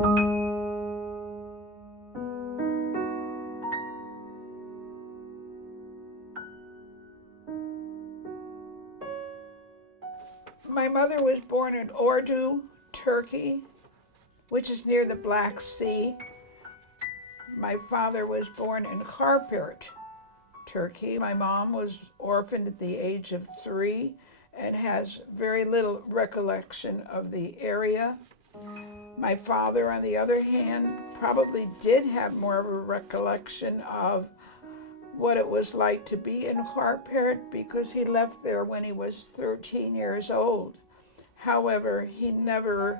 My mother was born in Ordu, Turkey, which is near the Black Sea. My father was born in Harpert, Turkey. My mom was orphaned at the age of 3 and has very little recollection of the area. My father, on the other hand, probably did have more of a recollection of what it was like to be in Harpert because he left there when he was 13 years old. However, he never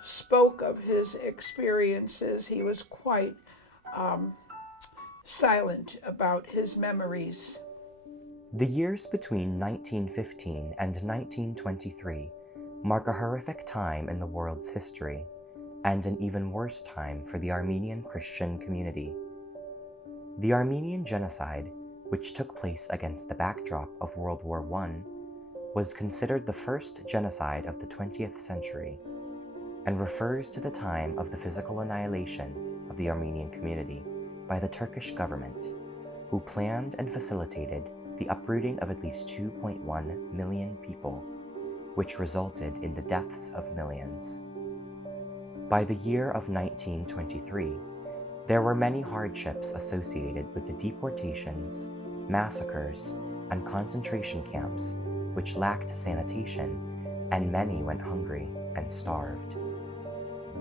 spoke of his experiences. He was quite silent about his memories. The years between 1915 and 1923 mark a horrific time in the world's history, and an even worse time for the Armenian Christian community. The Armenian genocide, which took place against the backdrop of World War I, was considered the first genocide of the 20th century, and refers to the time of the physical annihilation of the Armenian community by the Turkish government, who planned and facilitated the uprooting of at least 2.1 million people, which resulted in the deaths of millions. By the year of 1923, there were many hardships associated with the deportations, massacres, and concentration camps which lacked sanitation, and many went hungry and starved.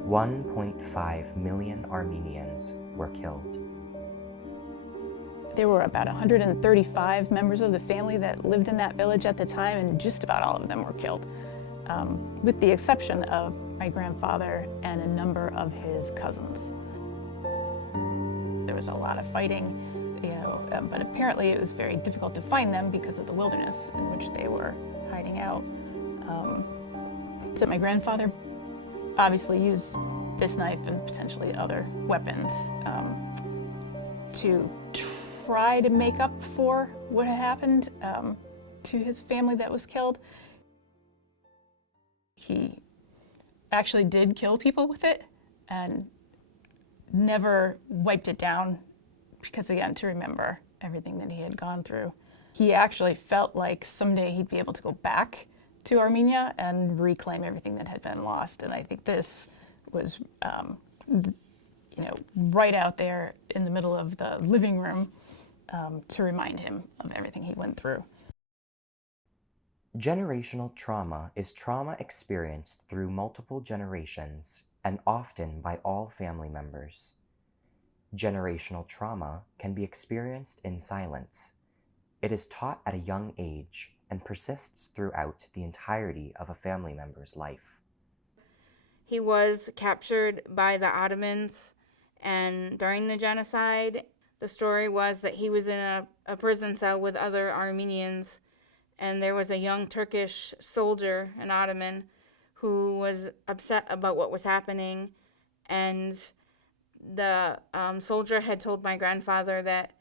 1.5 million Armenians were killed. There were about 135 members of the family that lived in that village at the time, and just about all of them were killed, with the exception of my grandfather and a number of his cousins. There was a lot of fighting, but apparently it was very difficult to find them because of the wilderness in which they were hiding out. So my grandfather obviously used this knife and potentially other weapons to try to make up for what had happened to his family that was killed. He actually did kill people with it and never wiped it down because, again, to remember everything that he had gone through. He actually felt like someday he'd be able to go back to Armenia and reclaim everything that had been lost. And I think this was, right out there in the middle of the living room to remind him of everything he went through. Generational trauma is trauma experienced through multiple generations and often by all family members. Generational trauma can be experienced in silence. It is taught at a young age and persists throughout the entirety of a family member's life. He was captured by the Ottomans, and during the genocide, the story was that he was in a prison cell with other Armenians, and there was a young Turkish soldier, an Ottoman, who was upset about what was happening, and the soldier had told my grandfather that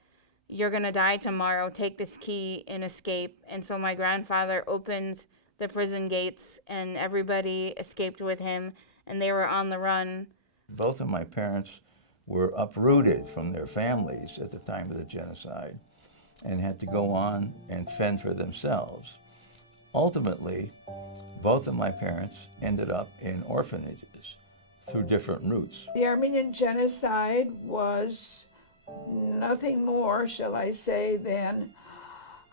you're gonna die tomorrow, take this key and escape. And so my grandfather opened the prison gates and everybody escaped with him, and they were on the run. Both of my parents were uprooted from their families at the time of the genocide and had to go on and fend for themselves. Ultimately, both of my parents ended up in orphanages through different routes. The Armenian genocide was nothing more, shall I say, than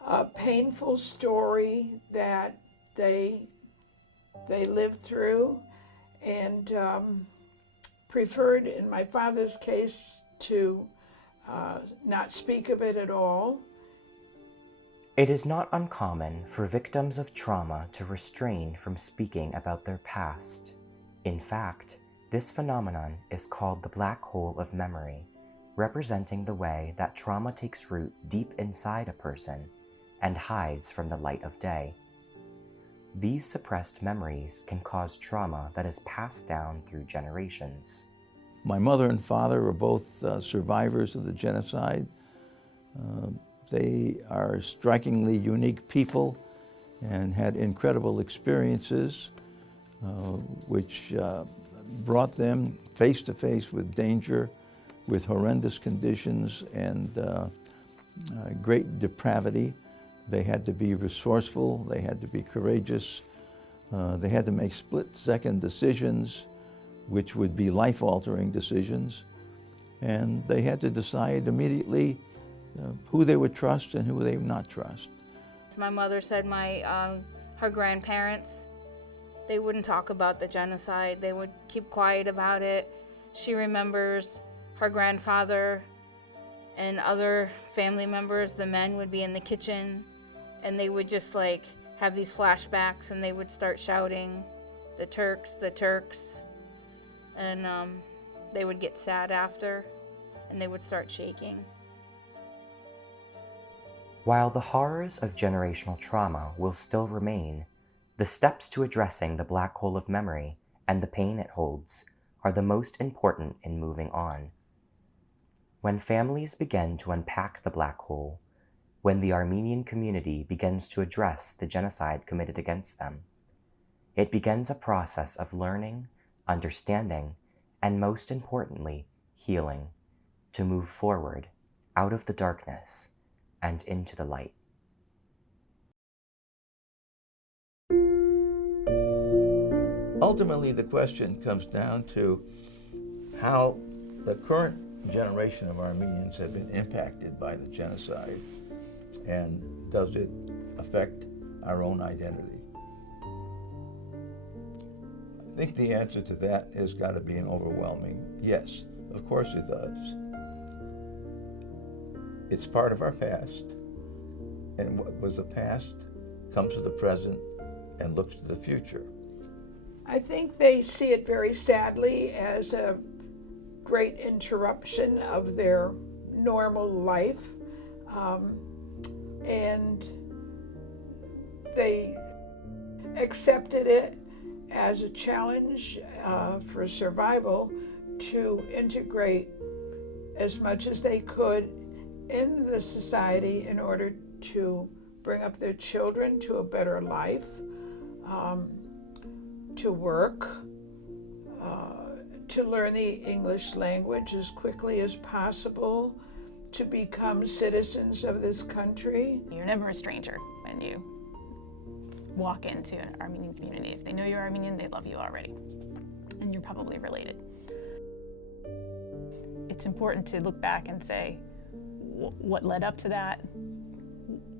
a painful story that they lived through, and preferred, in my father's case, to not speak of it at all. It is not uncommon for victims of trauma to restrain from speaking about their past. In fact, this phenomenon is called the black hole of memory, representing the way that trauma takes root deep inside a person and hides from the light of day. These suppressed memories can cause trauma that is passed down through generations. My mother and father were both survivors of the genocide. They are strikingly unique people and had incredible experiences which brought them face to face with danger, with horrendous conditions and great depravity. They had to be resourceful, they had to be courageous, they had to make split-second decisions, which would be life-altering decisions, and they had to decide immediately who they would trust and who they would not trust. My mother said her grandparents, they wouldn't talk about the genocide. They would keep quiet about it. She remembers her grandfather and other family members, the men would be in the kitchen and they would just like have these flashbacks and they would start shouting, the Turks, the Turks. And they would get sad after and they would start shaking. While the horrors of generational trauma will still remain, the steps to addressing the black hole of memory and the pain it holds are the most important in moving on. When families begin to unpack the black hole, when the Armenian community begins to address the genocide committed against them, it begins a process of learning, understanding, and most importantly, healing, to move forward out of the darkness and into the light. Ultimately, the question comes down to how the current generation of Armenians have been impacted by the genocide, and does it affect our own identity? I think the answer to that has got to be an overwhelming yes. Of course it does. It's part of our past, and what was the past comes to the present and looks to the future. I think they see it very sadly as a great interruption of their normal life, and they accepted it as a challenge for survival to integrate as much as they could in the society in order to bring up their children to a better life, to work, to learn the English language as quickly as possible, to become citizens of this country. You're never a stranger when you walk into an Armenian community. If they know you're Armenian, they love you already, and you're probably related. It's important to look back and say, what led up to that?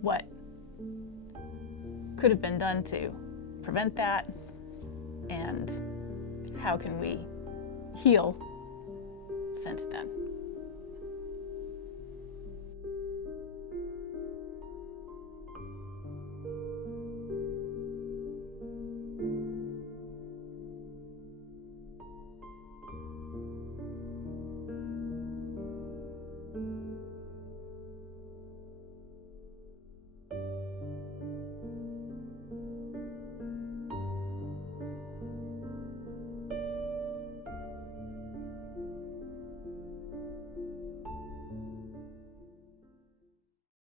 What could have been done to prevent that? And how can we heal since then?